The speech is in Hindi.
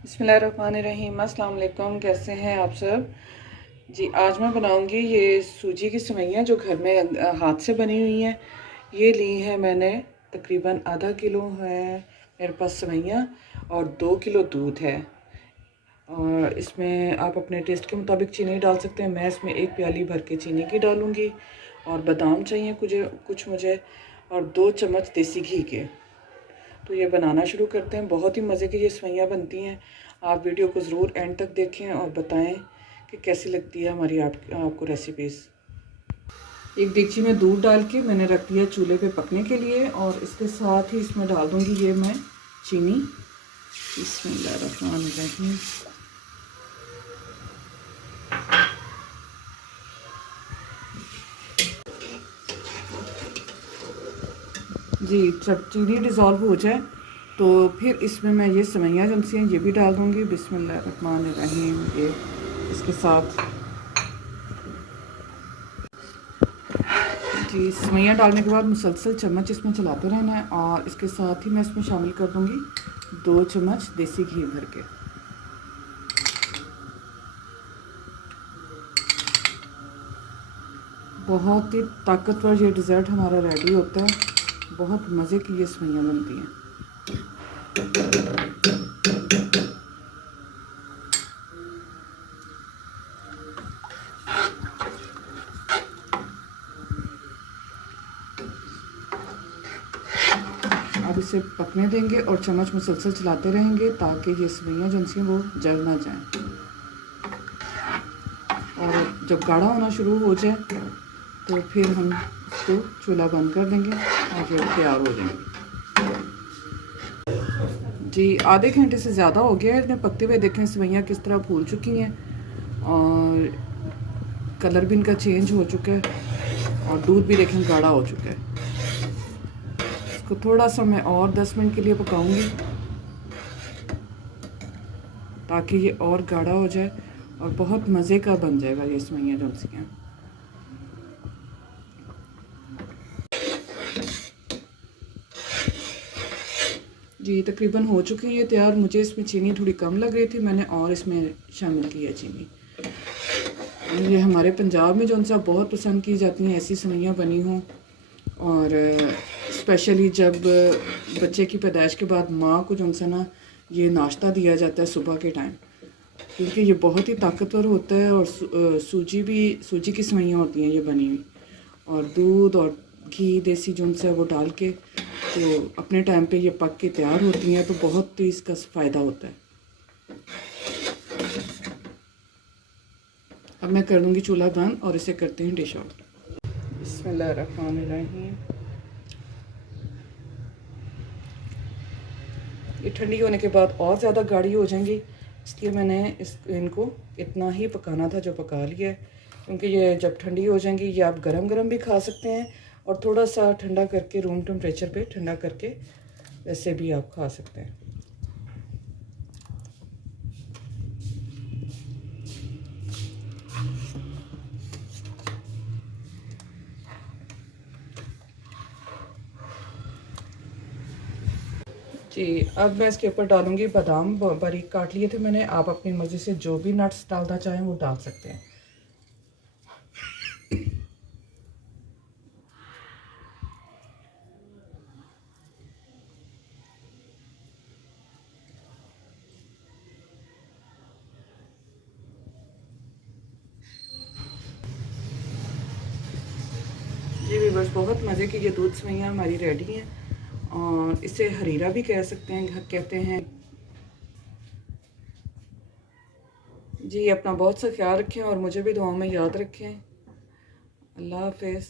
बिस्मिल्लाहिर्रहमानिर्रहीम। अस्सलाम वालेकुम। कैसे हैं आप सब जी। आज मैं बनाऊंगी ये सूजी की सेवइयाँ जो घर में हाथ से बनी हुई हैं। ये ली हैं मैंने, तकरीबन आधा किलो है मेरे पास सेवइयाँ और 2 किलो दूध है। और इसमें आप अपने टेस्ट के मुताबिक चीनी डाल सकते हैं। मैं इसमें 1 प्याली भर के चीनी की डालूँगी और बादाम चाहिए कुछ मुझे, और 2 चम्मच देसी घी के। तो ये बनाना शुरू करते हैं। बहुत ही मज़े की ये सेवइयाँ बनती हैं। आप वीडियो को ज़रूर एंड तक देखें और बताएं कि कैसी लगती है हमारी आपको रेसिपीज़। एक देगची में दूध डाल के मैंने रख दिया चूल्हे पे पकने के लिए, और इसके साथ ही इसमें डाल दूँगी ये मैं चीनी। बिस्मिल्लाहिर्रहमानिर्रहीम। जी, जब चीनी डिज़ोल्व हो जाए तो फिर इसमें मैं ये सेवइयाँ जो हैं ये भी डाल दूँगी। बिस्मिल्लाहिर्रहमानिर्रहीम। ये इसके साथ जी सेवइयाँ डालने के बाद मुसलसल चम्मच इसमें चलाते रहना है, और इसके साथ ही मैं इसमें शामिल कर दूँगी 2 चम्मच देसी घी भर के। बहुत ही ताकतवर ये डिज़र्ट हमारा रेडी होता है। बहुत मज़े की ये सेवइयाँ बनती हैं। अब इसे पकने देंगे और चम्मच मुसलसल चलाते रहेंगे ताकि ये सेवइयाँ जो हैं वो जल ना जाएं। और जब गाढ़ा होना शुरू हो जाए तो फिर हम इसको चूल्हा बंद कर देंगे और ये तैयार हो जाएंगे। जी, आधे घंटे से ज़्यादा हो गया है इन्हें पकते हुए। देखें सेवइयाँ किस तरह फूल चुकी हैं और कलर भी इनका चेंज हो चुका है, और दूध भी देखें गाढ़ा हो चुका है। इसको थोड़ा सा मैं और 10 मिनट के लिए पकाऊंगी ताकि ये और गाढ़ा हो जाए और बहुत मज़े का बन जाएगा ये सेवइयाँ जो हैं। जी, तकरीबन हो चुकी है ये तैयार। मुझे इसमें चीनी थोड़ी कम लग रही थी, मैंने और इसमें शामिल की है चीनी। ये हमारे पंजाब में जो उनसे बहुत पसंद की जाती हैं ऐसी सेवइयाँ बनी हों, और स्पेशली जब बच्चे की पैदाइश के बाद माँ को जो ना ये नाश्ता दिया जाता है सुबह के टाइम, क्योंकि ये बहुत ही ताकतवर होता है। और सूजी की सेवइयाँ होती हैं ये बनी हुई, और दूध और घी देसी जो है वो डाल के तो अपने टाइम पे ये पक के तैयार होती हैं, तो बहुत ही इसका फ़ायदा होता है। अब मैं कर दूँगी चूल्हा बंद और इसे करते हैं डिश आउट। बिस्मिल्लाहिर्रहमानिर्रहीम। ये ठंडी होने के बाद और ज़्यादा गाढ़ी हो जाएंगी, इसलिए मैंने इनको इतना ही पकाना था जो पका लिया है। क्योंकि ये जब ठंडी हो जाएंगी ये आप गरम गरम भी खा सकते हैं, और थोड़ा सा ठंडा करके रूम टेम्परेचर पे ठंडा करके वैसे भी आप खा सकते हैं। जी, अब मैं इसके ऊपर डालूंगी बादाम बारीक काट लिए थे मैंने। आप अपनी मर्ज़ी से जो भी नट्स डालना चाहें वो डाल सकते हैं। जी व्यूअर्स, बहुत मज़े की ये दूध सेवइयाँ हमारी रेडी हैं, और इसे हरीरा भी कह सकते हैं, कहते हैं। जी, अपना बहुत सा ख्याल रखें और मुझे भी दुआओं में याद रखें। अल्लाह हाफ़िज़।